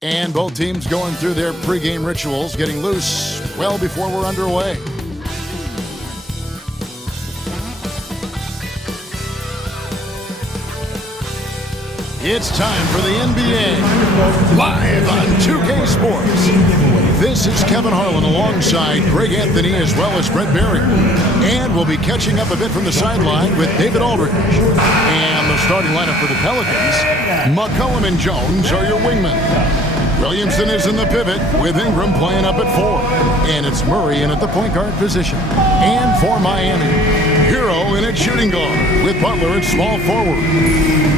And both teams going through their pregame rituals, getting loose well before we're underway. It's time for the NBA, live on 2K Sports. This is Kevin Harlan alongside Greg Anthony as well as Brett Berry. And we'll be catching up a bit from the sideline with David Aldridge. And the starting lineup for the Pelicans, McCollum and Jones are your wingmen. Williamson is in the pivot with Ingram playing up at 4. And it's Murray in at the point guard position. And for Miami, Hero in at shooting guard with Butler at small forward.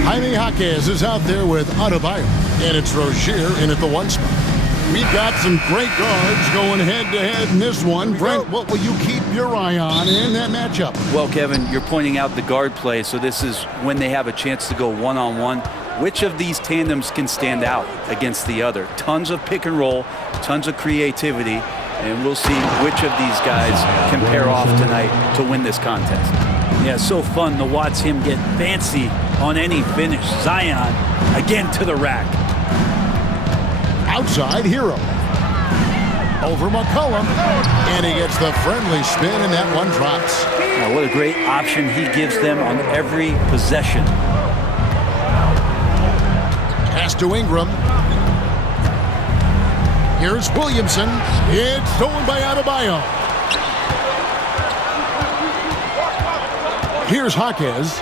Jaime Jaquez is out there with Adebayo. And it's Rozier in at the 1 spot. We've got some great guards going head-to-head in this one. Brent, what will you keep your eye on in that matchup? Well, Kevin, you're pointing out the guard play, so this is when they have a chance to go one-on-one. Which of these tandems can stand out against the other? Tons of pick and roll, tons of creativity, and we'll see which of these guys can pair off tonight to win this contest. Yeah, so fun to watch him get fancy on any finish. Zion, again to the rack. Outside, Hero. Over McCollum, and he gets the friendly spin, and that one drops. Now, what a great option he gives them on every possession. Pass to Ingram. Here's Williamson. It's stolen by Adebayo. Here's Jaquez.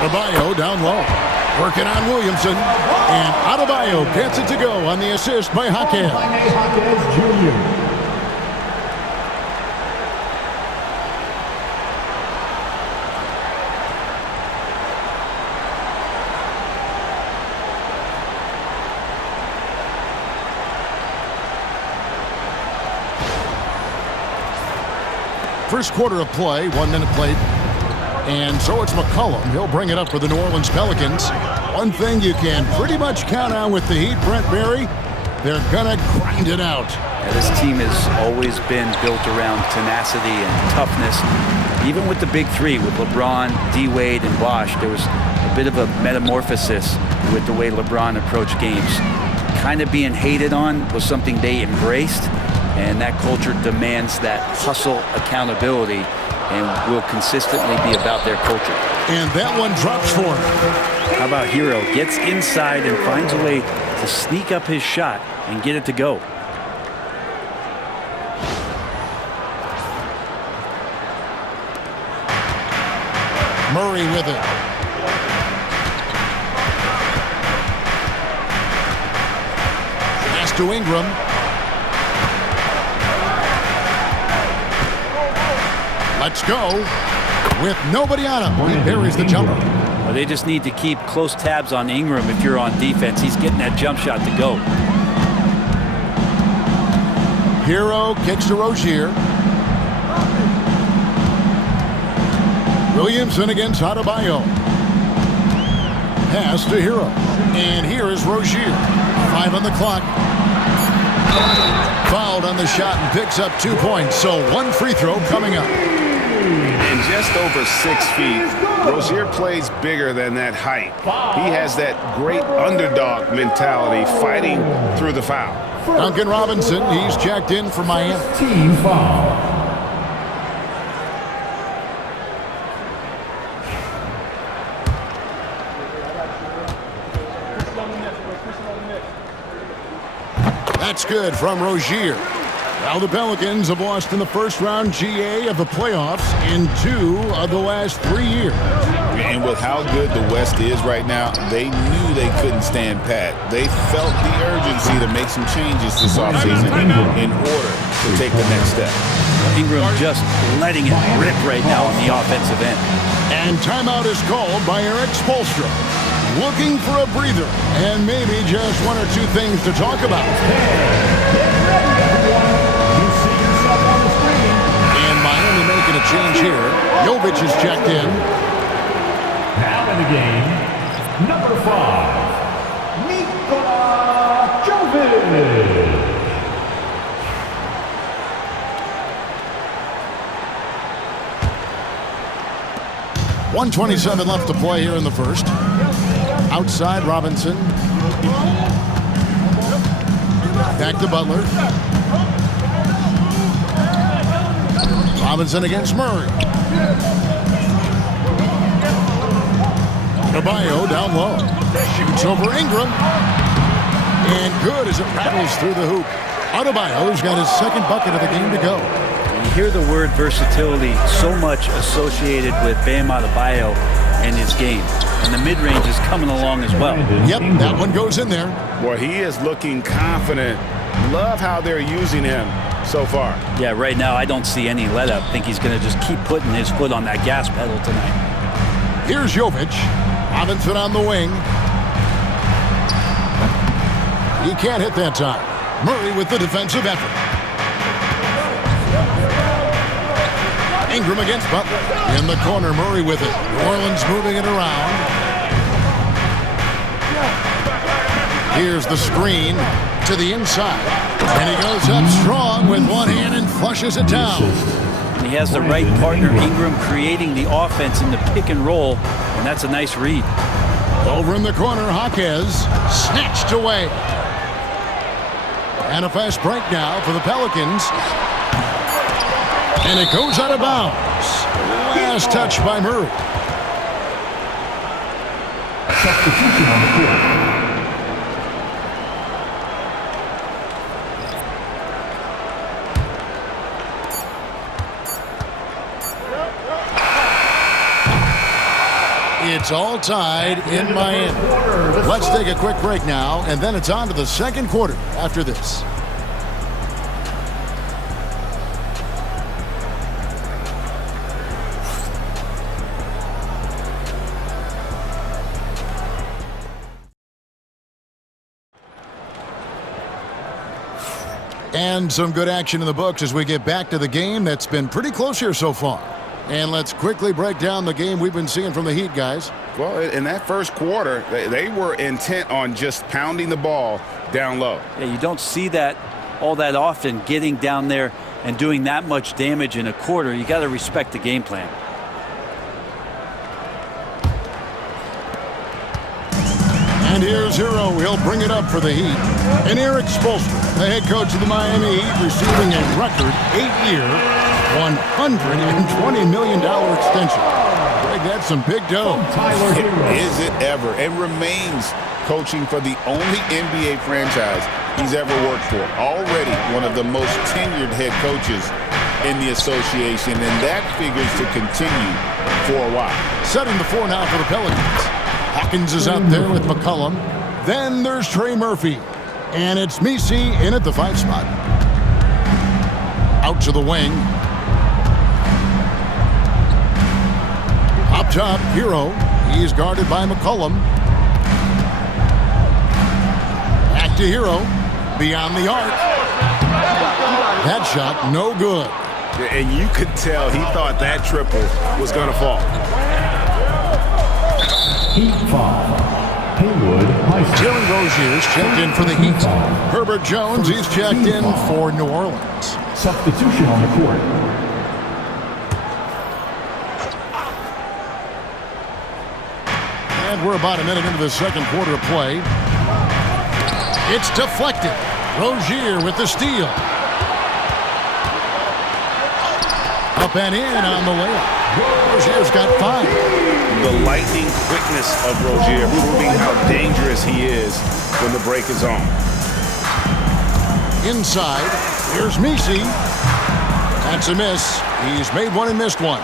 Adebayo down low. Working on Williamson. And Adebayo gets it to go on the assist by Jaquez. First quarter of play, 1 minute played. And so it's McCollum. He'll bring it up for the New Orleans Pelicans. One thing you can pretty much count on with the Heat, Brent Berry, they're going to grind it out. Yeah, this team has always been built around tenacity and toughness. Even with the big three, with LeBron, D-Wade, and Bosh, there was a bit of a metamorphosis with the way LeBron approached games. Kind of being hated on was something they embraced. And that culture demands that hustle accountability and will consistently be about their culture. And that one drops for him. How about Hero? Gets inside and finds a way to sneak up his shot and get it to go. Murray with it. Pass to Ingram. Let's go. With nobody on him, he buries the jumper. Well, they just need to keep close tabs on Ingram if you're on defense. He's getting that jump shot to go. Hero kicks to Rozier. Williamson against Adebayo. Pass to Hero. And here is Rozier. 5 on the clock. Fouled on the shot and picks up 2 points. So 1 free throw coming up. And just over 6 feet, Rozier plays bigger than that height. He has that great underdog mentality, fighting through the foul. Duncan Robinson, he's checked in for Miami. Team foul. That's good from Rozier. Now the Pelicans have lost in the first round GA of the playoffs in 2 of the last 3 years. And with how good the West is right now, they knew they couldn't stand pat. They felt the urgency to make some changes this offseason in order to take the next step. Ingram just letting it rip right now on the offensive end. And timeout is called by Eric Spoelstra. Looking for a breather and maybe just 1 or 2 things to talk about. And Miami making a change here. Jokic is checked in. Now in the game, number 5, Nikola Jokic. 1:27 left to play here in the first. Outside Robinson. Back to Butler. Robinson against Murray. Adebayo down low. Shoots over Ingram. And good as it rattles through the hoop. Adebayo's got his second bucket of the game to go. You hear the word versatility so much associated with Bam Adebayo and his game. And the mid-range is coming along as well. Yep, that one goes in there. Boy, he is looking confident. Love how they're using him so far. Yeah, right now I don't see any let-up. I think he's going to just keep putting his foot on that gas pedal tonight. Here's Jokic. Robinson on the wing. He can't hit that time. Murray with the defensive effort. Ingram against Butler. In the corner, Murray with it. New Orleans moving it around. Here's the screen to the inside. And he goes up strong with one hand and flushes it down. He has the right partner, Ingram, creating the offense in the pick and roll, and that's a nice read. Over in the corner, Jaquez snatched away. And a fast break now for the Pelicans. And it goes out of bounds. Last touch by Murray. Substitution on the court. It's all tied in Miami. Let's take a quick break now, and then it's on to the second quarter after this. And some good action in the books as we get back to the game that's been pretty close here so far. And let's quickly break down the game we've been seeing from the Heat, guys. Well, in that first quarter, they were intent on just pounding the ball down low. Yeah, you don't see that all that often, getting down there and doing that much damage in a quarter. You got to respect the game plan. And here's Hero. He'll bring it up for the Heat. And Eric Spoelstra, the head coach of the Miami Heat, receiving a record 8-year, $120 million extension. Greg, that's some big dough. Is it ever? And remains coaching for the only NBA franchise he's ever worked for. Already one of the most tenured head coaches in the association, and that figures to continue for a while. 7-4 now for the Pelicans. Hawkins is out there with McCollum. Then there's Trey Murphy. And it's Messi in at the 5 spot. Out to the wing. Up top, Hero. He's guarded by McCollum. Back to Hero. Beyond the arc. That shot, no good. And you could tell he thought that triple was going to fall. Heat foul. Haywood High School. Terry Rozier's checked in for the Heat. Herbert Jones, he's checked in for New Orleans. Substitution on the court. And we're about a minute into the second quarter of play. It's deflected. Rozier with the steal. Up and in on the layup. Rozier's got 5. The lightning quickness of Rozier proving how dangerous he is when the break is on. Inside, here's Messi. That's a miss. He's made one and missed one.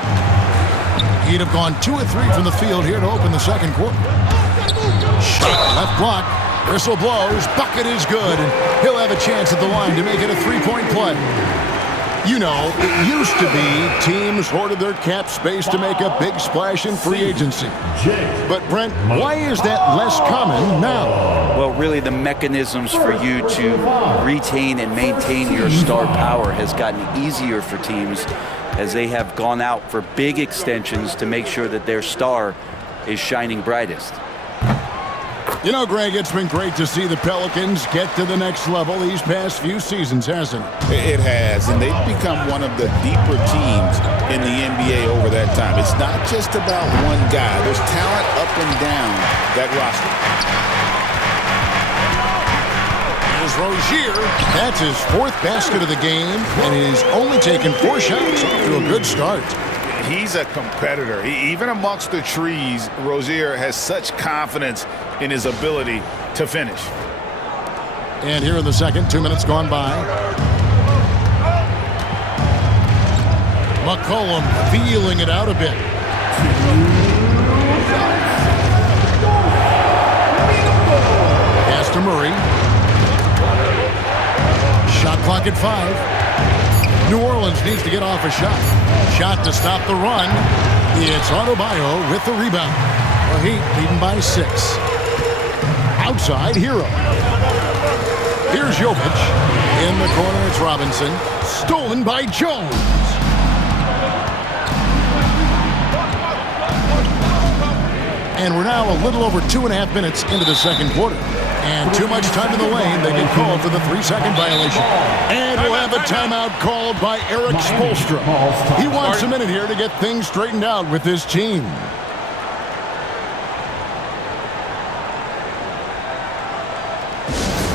He'd have gone 2 of 3 from the field here to open the second quarter. Shot left block. Whistle blows. Bucket is good. And he'll have a chance at the line to make it a 3-point play. You know, it used to be teams hoarded their cap space to make a big splash in free agency. But, Brent, why is that less common now? Well, really the mechanisms for you to retain and maintain your star power has gotten easier for teams as they have gone out for big extensions to make sure that their star is shining brightest. You know, Greg, it's been great to see the Pelicans get to the next level these past few seasons, hasn't it? It has, and they've become one of the deeper teams in the NBA over that time. It's not just about one guy. There's talent up and down that roster. Here's Rozier. That's his 4th basket of the game, and he's only taken 4 shots off to a good start. He's a competitor. Even amongst the trees, Rozier has such confidence in his ability to finish. And here in the second, 2 minutes gone by. McCollum feeling it out a bit. Pass to Murray. Shot clock at 5. New Orleans needs to get off a shot. Shot to stop the run. It's Adebayo with the rebound. The Heat leading by 6. Outside, Hero. Here's Jokic. In the corner, it's Robinson. Stolen by Jones. And we're now a little over 2.5 minutes into the second quarter. And too much time in the lane, they get called for the 3-second violation. And we'll have a timeout called by Eric Spoelstra. He wants a minute here to get things straightened out with his team.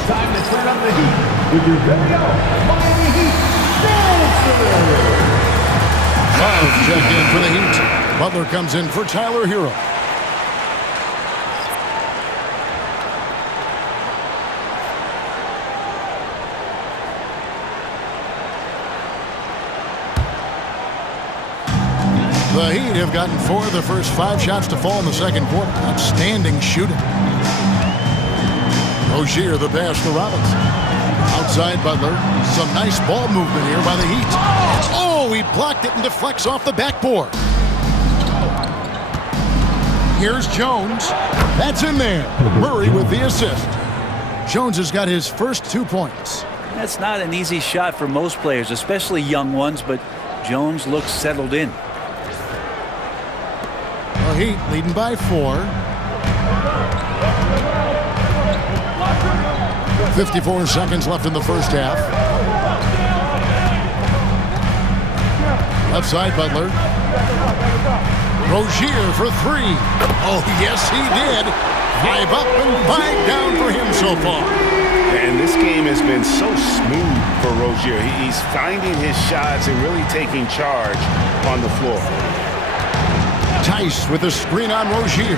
Time to turn on the heat with your very own Miami Heat Série. Love check in for the Heat. Butler comes in for Tyler Hero. The Heat have gotten 4 of the first 5 shots to fall in the second quarter. Outstanding shooting. Rozier the pass to Robinson. Outside Butler. Some nice ball movement here by the Heat. Oh, he blocked it and deflects off the backboard. Here's Jones. That's in there. Murray with the assist. Jones has got his first 2 points. That's not an easy shot for most players, especially young ones, but Jones looks settled in. The Heat leading by 4. 54 seconds left in the first half. Left side, Butler. Rozier for 3. Oh, yes, he did. 5 up and 5 down for him so far. And this game has been so smooth for Rozier. He's finding his shots and really taking charge on the floor. Tice with a screen on Rozier.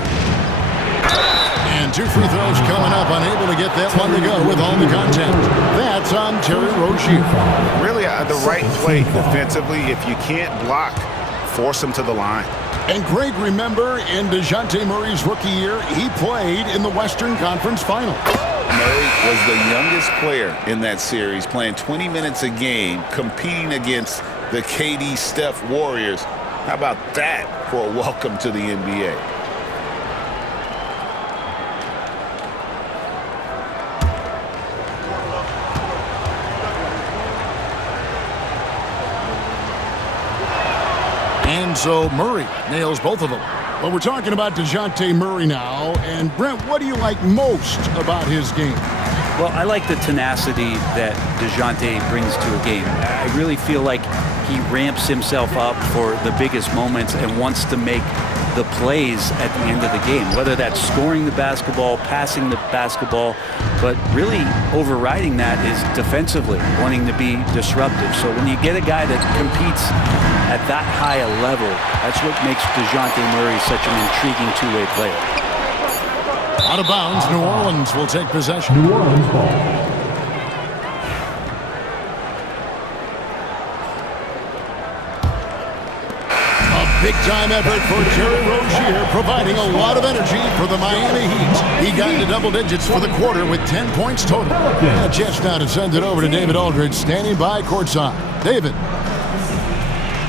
And 2 free throws coming up, unable to get that one to go with all the contact. That's on Terry Rozier. Really the right play defensively. If you can't block, force him to the line. And Greg, remember in DeJounte Murray's rookie year, he played in the Western Conference Finals. Murray was the youngest player in that series, playing 20 minutes a game, competing against the KD Steph Warriors. How about that for a welcome to the NBA? And so Murray nails both of them. But we're talking about DeJounte Murray now. And Brent, what do you like most about his game? Well, I like the tenacity that DeJounte brings to a game. I really feel like he ramps himself up for the biggest moments and wants to make the plays at the end of the game, whether that's scoring the basketball, passing the basketball, but really overriding that is defensively, wanting to be disruptive. So when you get a guy that competes at that high a level, that's what makes DeJounte Murray such an intriguing two-way player. Out of bounds, New Orleans will take possession. New Orleans ball. Big-time effort for Terry Rozier, providing a lot of energy for the Miami Heat. He got into double digits for the quarter with 10 points total. A chance now to send it over to David Aldridge, standing by courtside. David.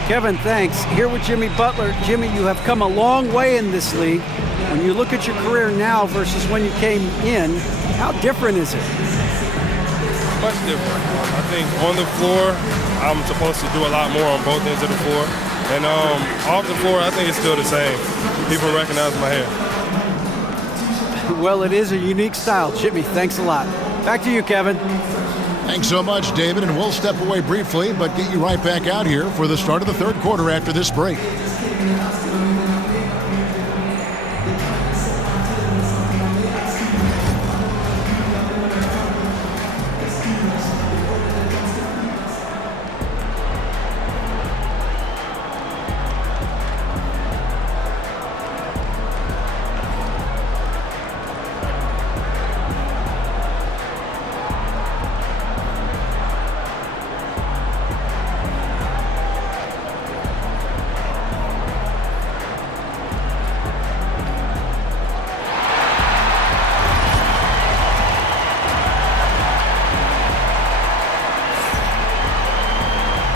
Kevin, thanks. Here with Jimmy Butler. Jimmy, you have come a long way in this league. When you look at your career now versus when you came in, how different is it? Much different. I think on the floor, I'm supposed to do a lot more on both ends of the floor. And off the floor, I think it's still the same. People recognize my hair. Well, it is a unique style. Jimmy, thanks a lot. Back to you, Kevin. Thanks so much, David, and we'll step away briefly, but get you right back out here for the start of the third quarter after this break.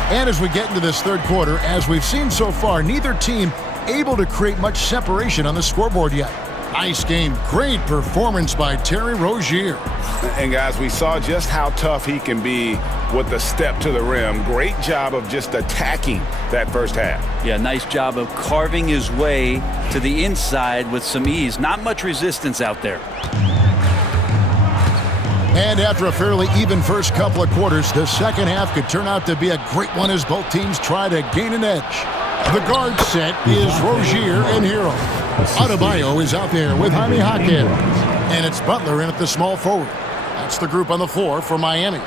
And as we get into this third quarter, as we've seen so far, neither team able to create much separation on the scoreboard yet. Nice game. Great performance by Terry Rozier. And guys, we saw just how tough he can be with the step to the rim. Great job of just attacking that first half. Yeah, nice job of carving his way to the inside with some ease. Not much resistance out there. And after a fairly even first couple of quarters, the second half could turn out to be a great one as both teams try to gain an edge. The guard set is Rozier and Hero. Adebayo is out there with Jaime Jaquez. And it's Butler in at the small forward. That's the group on the floor for Miami.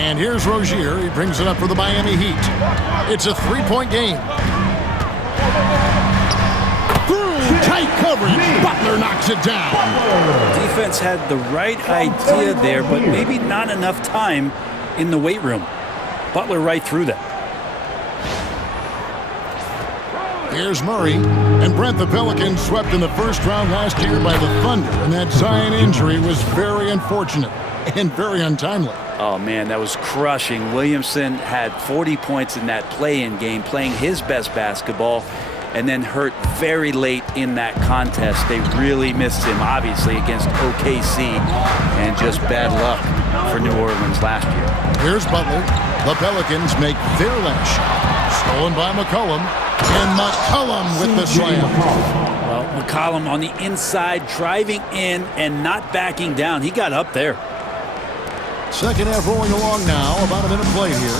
And here's Rozier. He brings it up for the Miami Heat. It's a three-point game. Through tight coverage, Butler knocks it down. Defense had the right idea there, but maybe not enough time in the weight room. Butler right through them. Here's Murray. And Brent, the Pelicans swept in the first round last year by the Thunder, and that Zion injury was very unfortunate and very untimely. Oh, man, that was crushing. Williamson had 40 points in that play-in game, playing his best basketball, and then hurt very late in that contest. They really missed him, obviously, against OKC, and just bad luck for New Orleans last year. Here's Butler. The Pelicans make their last shot. Stolen by McCollum, and McCollum with the slam. Well, McCollum on the inside, driving in and not backing down. He got up there. Second half rolling along now. About a minute played here.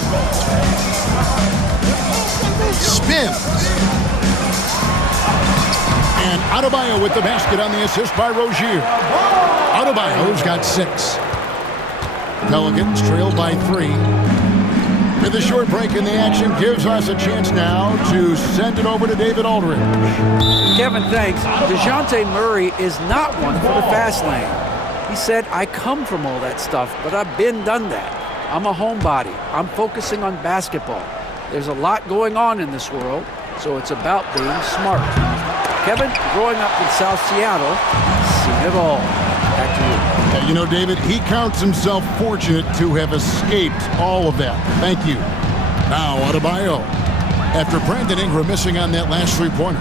Spins. And Adebayo with the basket on the assist by Rozier. Adebayo's got 6. Pelicans trail by 3. With a short break in the action, gives us a chance now to send it over to David Aldridge. Kevin, thanks. DeJounte Murray is not one for the fast lane. He said, I come from all that stuff, but I've done that. I'm a homebody. I'm focusing on basketball. There's a lot going on in this world, so it's about being smart. Kevin, growing up in South Seattle, seen it all. Back to you. You know, David, he counts himself fortunate to have escaped all of that. Thank you. Now, Adebayo. After Brandon Ingram missing on that last three-pointer.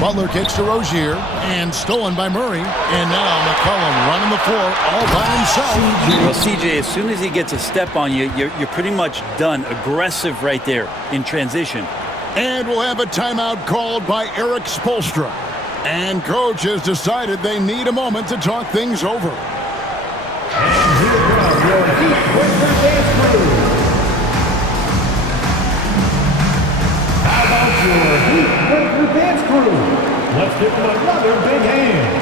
Butler kicks to Rozier, and stolen by Murray. And now McCollum running the floor all by himself. Well, CJ, as soon as he gets a step on you, you're pretty much done. Aggressive right there in transition. And we'll have a timeout called by Eric Spoelstra. And coach has decided they need a moment to talk things over. And here come your Heat Winter Dance Crew. How about your Heat Winter Dance Crew? Let's give them another big hand.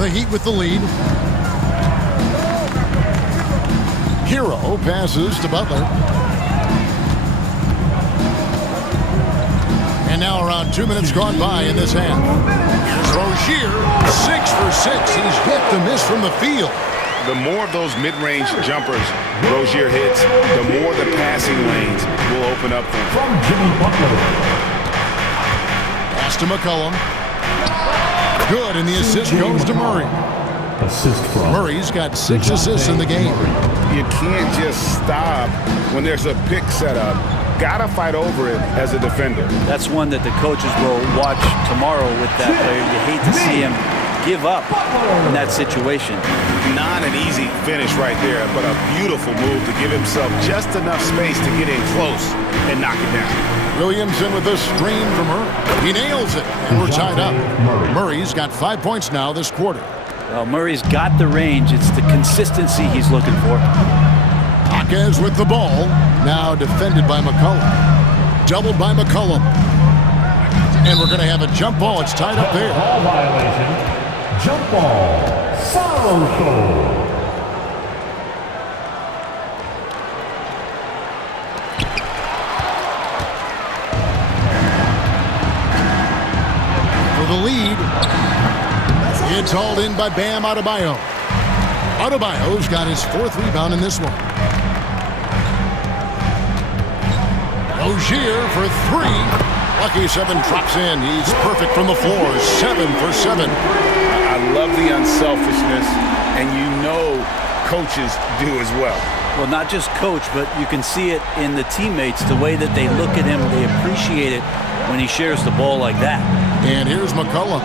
The Heat with the lead. Hero passes to Butler. And now around 2 minutes gone by in this half. Here's Rozier, 6 for 6. He's yet to miss from the field. The more of those mid-range jumpers Rozier hits, the more the passing lanes will open up for him. From Jimmy Butler. Pass to McCollum. Good, and the assist goes to Murray. Assist from Murray's got 6 assists in the game. You can't just stop when there's a pick set up Gotta fight over it as a defender. That's one that the coaches will watch tomorrow with that player. You hate to see him give up in that situation. Not an easy finish right there, but a beautiful move to give himself just enough space to get in close and knock it down. Williamson with a screen from Murray. He nails it, and we're tied up. Murray's got 5 points now this quarter. Well, Murray's got the range. It's the consistency he's looking for. Jaquez with the ball. Now defended by McCollum. Doubled by McCollum. And we're going to have a jump ball. It's tied up there. Ball violation. Jump ball. Sorrow. For the lead. It's hauled in by Bam Adebayo. Adebayo's got his 4th rebound in this one. Rozier for 3. Lucky 7 drops in. He's perfect from the floor. 7 for 7. I love the unselfishness, and you know coaches do as well. Well, not just coach, but you can see it in the teammates, the way that they look at him. They appreciate it when he shares the ball like that. And here's McCollum.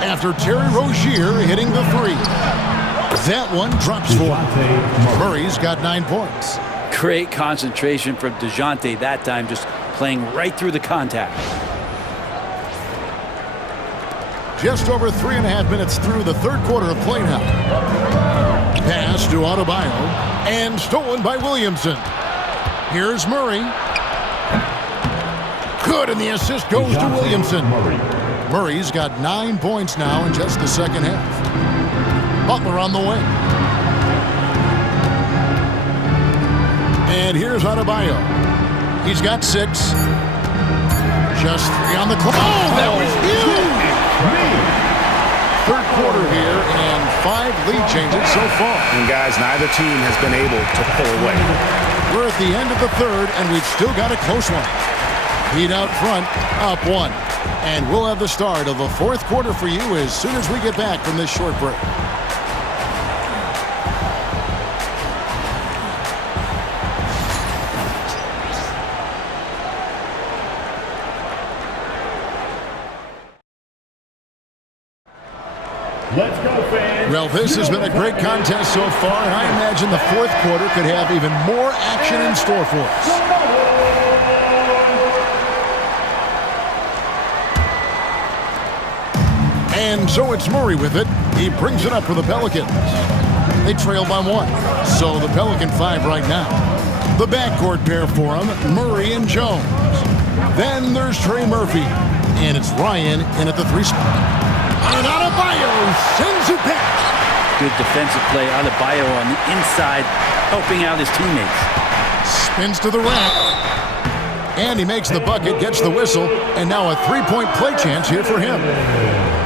After Terry Rozier hitting the 3. That one drops for him. Murray's got 9 points. Great concentration from DeJounte that time, just playing right through the contact. Just over 3.5 minutes through the 3rd quarter of play now. Pass to Adebayo and stolen by Williamson. Here's Murray. Good, and the assist goes to Williamson. Murray's got 9 points now in just the second half. Butler on the wing. And here's Adebayo. He's got 6. Just 3 on the clock. Oh, that was huge! 3rd quarter here, and 5 lead changes so far. And guys, neither team has been able to pull away. We're at the end of the 3rd, and we've still got a close one. Heat out front, up 1. And we'll have the start of the 4th quarter for you as soon as we get back from this short break. Let's go, fans. Well, this has been a great contest so far, and I imagine the 4th quarter could have even more action in store for us. And so it's Murray with it. He brings it up for the Pelicans. They trail by 1, so the Pelican 5 right now. The backcourt pair for him, Murray and Jones. Then there's Trey Murphy, and it's Ryan in at the 3 spot. And Adebayo sends it back. Good defensive play. Adebayo on the inside, helping out his teammates. Spins to the rack. And he makes the bucket, gets the whistle, and now a 3-point play chance here for him.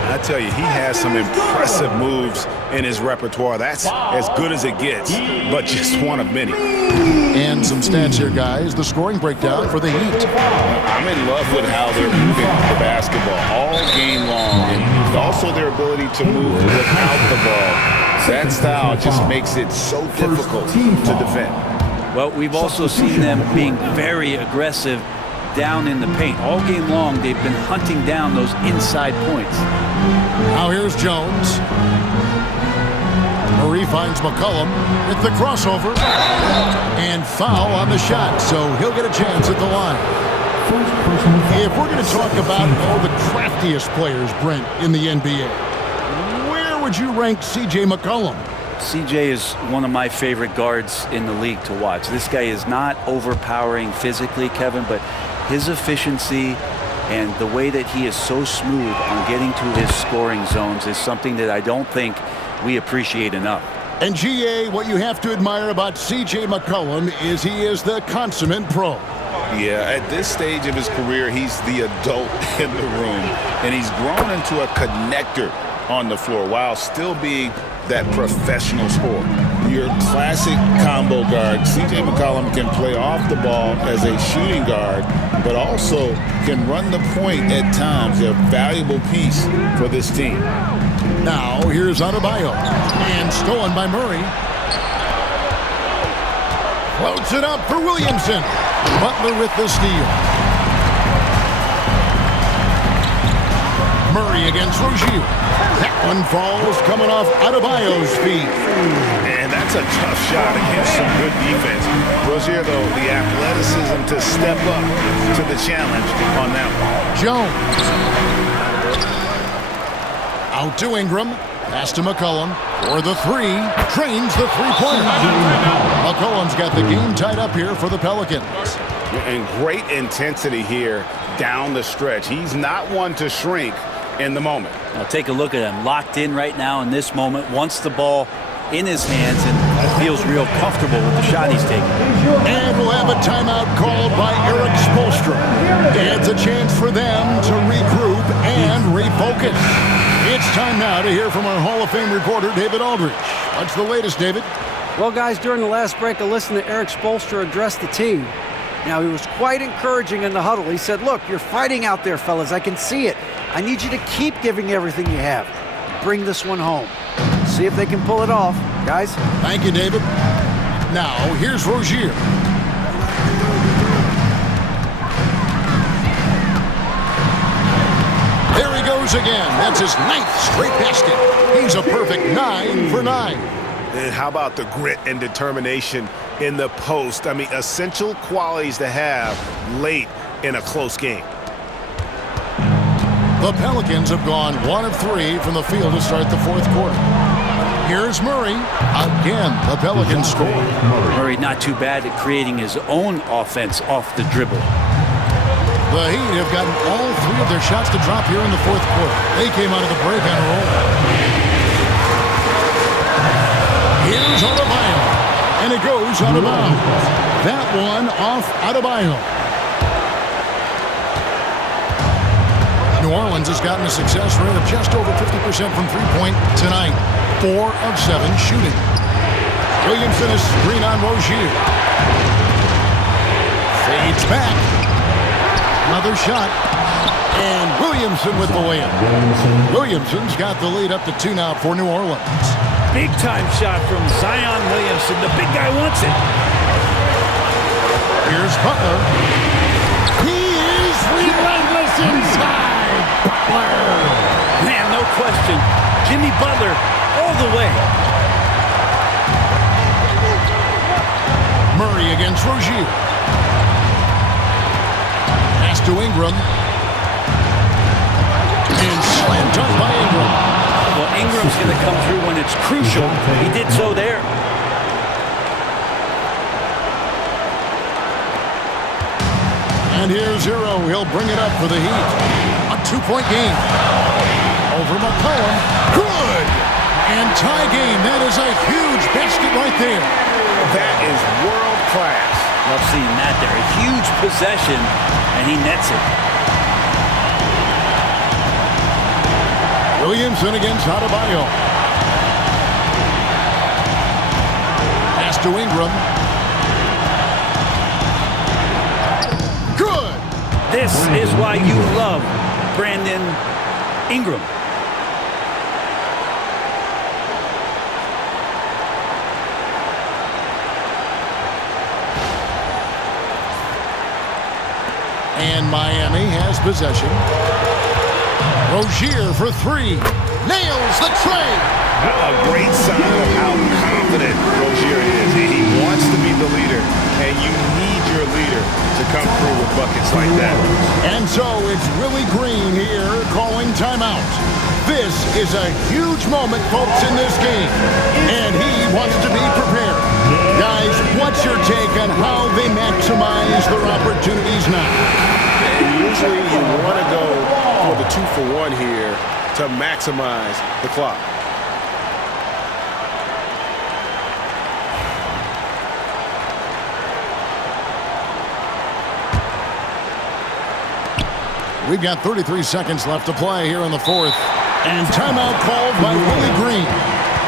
I tell you, he has some impressive moves in his repertoire. That's as good as it gets, but just one of many. And some stats here, guys. The scoring breakdown for the Heat. I'm in love with how they're moving the basketball all game long, and also their ability to move without the ball. That style just makes it so difficult to defend. Well, we've also seen them being very aggressive down in the paint. All game long, they've been hunting down those inside points. Now here's Jones. Murray finds McCollum with the crossover. And foul on the shot, so he'll get a chance at the line. If we're going to talk about all the craftiest players, Brent, in the NBA, where would you rank C.J. McCollum? CJ is one of my favorite guards in the league to watch. This guy is not overpowering physically, Kevin, but his efficiency and the way that he is so smooth on getting to his scoring zones is something that I don't think we appreciate enough. And GA, what you have to admire about C.J. McCollum is he is the consummate pro. Yeah, at this stage of his career, he's the adult in the room, and he's grown into a connector on the floor while still being that professional scorer. Your classic combo guard, C.J. McCollum can play off the ball as a shooting guard, but also can run the point at times, a valuable piece for this team. Now, here's Adebayo, and stolen by Murray. Floats it up for Williamson. Butler with the steal. Murray against Rozier. That one falls coming off Adebayo's feet. And that's a tough shot against some good defense. Rozier, though, the athleticism to step up to the challenge on that one. Jones. Out to Ingram. Pass to McCollum. For the three. Trains the three-pointer. McCollum's got the game tied up here for the Pelicans. And great intensity here down the stretch. He's not one to shrink in the moment. Now take a look at him, locked in right now in this moment, wants the ball in his hands and feels real comfortable with the shot he's taking. And we'll have a timeout called by Eric Spoelstra. It's a chance for them to regroup and refocus. It's time now to hear from our Hall of Fame reporter, David Aldridge. What's the latest, David? Well, guys, during the last break, I listened to Eric Spoelstra address the team. Now, he was quite encouraging in the huddle. He said, look, you're fighting out there, fellas. I can see it. I need you to keep giving everything you have. Bring this one home. See if they can pull it off, guys. Thank you, David. Now, here's Rozier. There he goes again. That's his 9th straight basket. He's a perfect 9 for 9. And how about the grit and determination in the post? I mean, essential qualities to have late in a close game. The Pelicans have gone 1 of 3 from the field to start the fourth quarter. Here's Murray. Again, the Pelicans score. Murray not too bad at creating his own offense off the dribble. The Heat have gotten all 3 of their shots to drop here in the fourth quarter. They came out of the break on a roll. Here's Adebayo. And it goes out of bounds. That one off Adebayo. New Orleans has gotten a success rate of just over 50% from three-point tonight. 4 of 7 shooting. Williamson is screen on Rozier. Fades back. Another shot. And Williamson with the layup. Williamson's got the lead up to 2 now for New Orleans. Big-time shot from Zion Williamson. The big guy wants it. Here's Butler. He is relentless inside. Butler. Man, no question. Jimmy Butler all the way. Murray against Rozier. Pass to Ingram. And slam dunk by Ingram. Well, Ingram's going to come through when it's crucial. He did so there. And here's Zero. He'll bring it up for the Heat. A 2-point game. Over McCollum. Good! And tie game. That is a huge basket right there. That is world class. Love seeing that there. A huge possession, and he nets it. Williamson against Adebayo. Pass to Ingram. Good! This is why you love Brandon Ingram. And Miami has possession. Rozier for 3. Nails the tray. A great sign of how confident Rozier is. He wants to be the leader, and you need your leader to come through with buckets like that. And so it's Willie Green here calling timeout. This is a huge moment, folks, in this game, and he wants to be prepared. Guys, what's your take on how they maximize their opportunities now? Usually you want to go for the 2-for-1 here to maximize the clock. We've got 33 seconds left to play here in the fourth. And timeout called by Willie Green.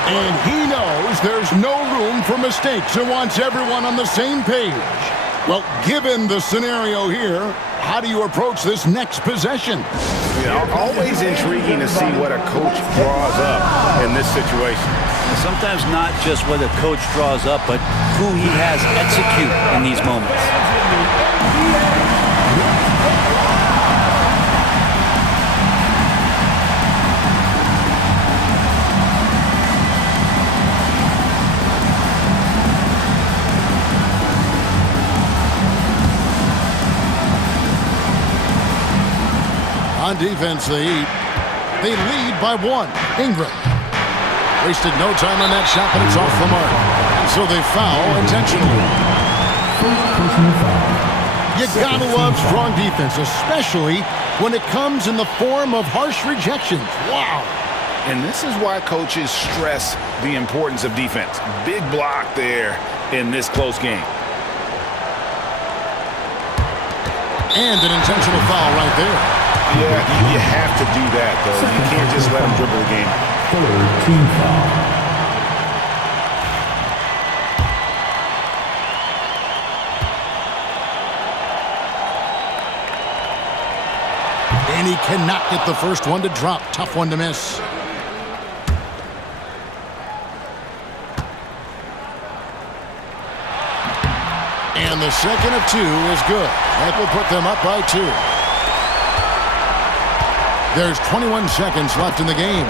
And he knows there's no room for mistakes and wants everyone on the same page. Well, given the scenario here, how do you approach this next possession? Always intriguing to see what a coach draws up in this situation. Sometimes not just what a coach draws up, but who he has execute in these moments. On defense, they lead by 1. Ingram. Wasted no time on that shot, but it's off the mark. And so they foul intentionally. You gotta love strong defense, especially when it comes in the form of harsh rejections. Wow. And this is why coaches stress the importance of defense. Big block there in this close game. And an intentional foul right there. Yeah, you have to do that, though. You can't just let them dribble the game. 3rd team foul. And he cannot get the first one to drop. Tough one to miss. And the second of 2 is good. That will put them up by 2. There's 21 seconds left in the game.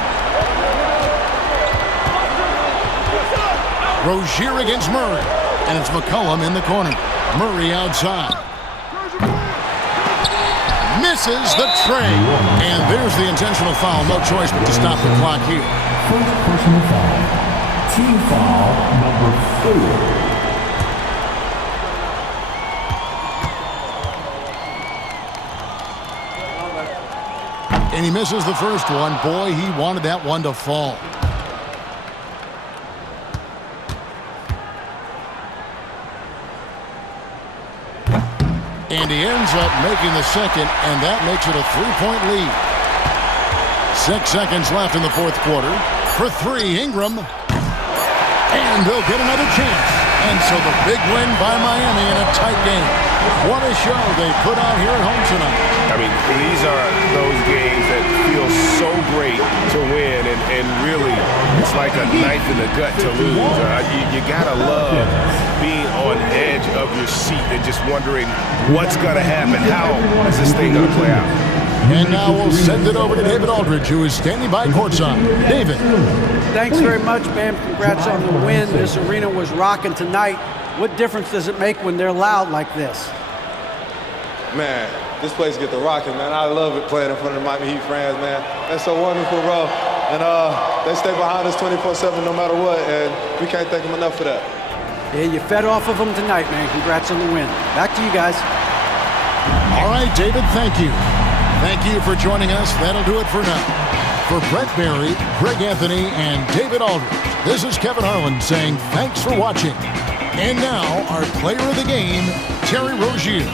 Rozier against Murray. And it's McCollum in the corner. Murray outside. Misses the tray. And there's the intentional foul. No choice but to stop the clock here. First personal foul. Team foul number 4. And he misses the first one. Boy, he wanted that one to fall. And he ends up making the second, and that makes it a 3-point lead. 6 seconds left in the fourth quarter. For 3, Ingram. And they'll get another chance. And so the big win by Miami in a tight game. What a show they put on here at home tonight. I mean, these are those games that feel so great to win, and really, it's like a knife in the gut to lose. You gotta love being on edge of your seat and just wondering what's gonna happen. How is this thing gonna play out? And now we'll send it over to David Aldridge, who is standing by courtside. David. Thanks very much, man. Congrats on the win. This arena was rocking tonight. What difference does it make when they're loud like this? Man, this place get the rocking, man. I love it playing in front of the Miami Heat fans, man. That's so wonderful, bro. And they stay behind us 24/7 no matter what, and we can't thank them enough for that. Yeah, you fed off of them tonight, man. Congrats on the win. Back to you guys. All right, David, thank you. Thank you for joining us. That'll do it for now. For Brett Barry, Greg Anthony, and David Aldridge, this is Kevin Harlan saying thanks for watching. And now, our player of the game, Terry Rozier.